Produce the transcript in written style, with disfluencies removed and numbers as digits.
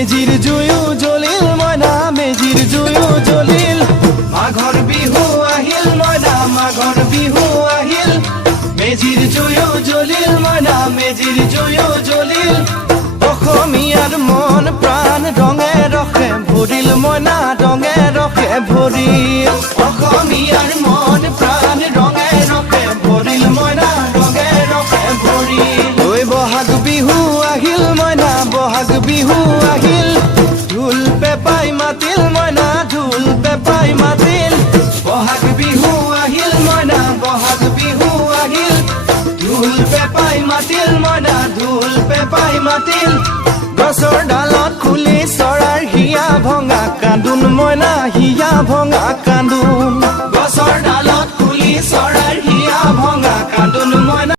মেজিৰ জুয়ো জ্বলিল মইনা মেজিৰ জুয়ো জ্বলিল মাঘৰ বিহু আহিল মইনা মাঘৰ বিহু আহিল মেজিৰ জুয়ো জ্বলিল মইনা মেজিৰ জুয়ো জ্বলিল অসমীয়াৰ মন প্ৰাণ ৰঙে ৰখে ভৰিল মইনা ৰঙে ৰখে ভৰিল অসমীয়াৰ মন প্ৰাণ ৰঙে ৰখে ভৰিল মইনা ৰঙে ৰখে ভৰিল ঐ বহাগ বিহু আহিল মইনা বহাগ বিহু আহিল ঢোল পেপাই মাতিল মইনা ঢোল পেপাই মাতিল বহাগ বিহু আহিল মইনা বহাগ বিহু আহিল ঢোল পেপাই মাতিল মইনা ঢোল পেপাই মাতিল গছৰ ডালত খুলি চৰাৰ হিয়া ভঙা কান্দোন মইনা হিয়া ভঙা কান্দোন